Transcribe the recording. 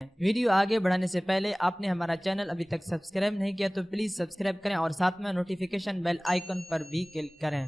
Video आगे बढ़ाने से पहले आपने हमारा चैनल अभी तक सब्सक्राइब नहीं किया तो प्लीज सब्सक्राइब करें और साथ में नोटिफिकेशन बेल आइकन पर भी क्लिक करें।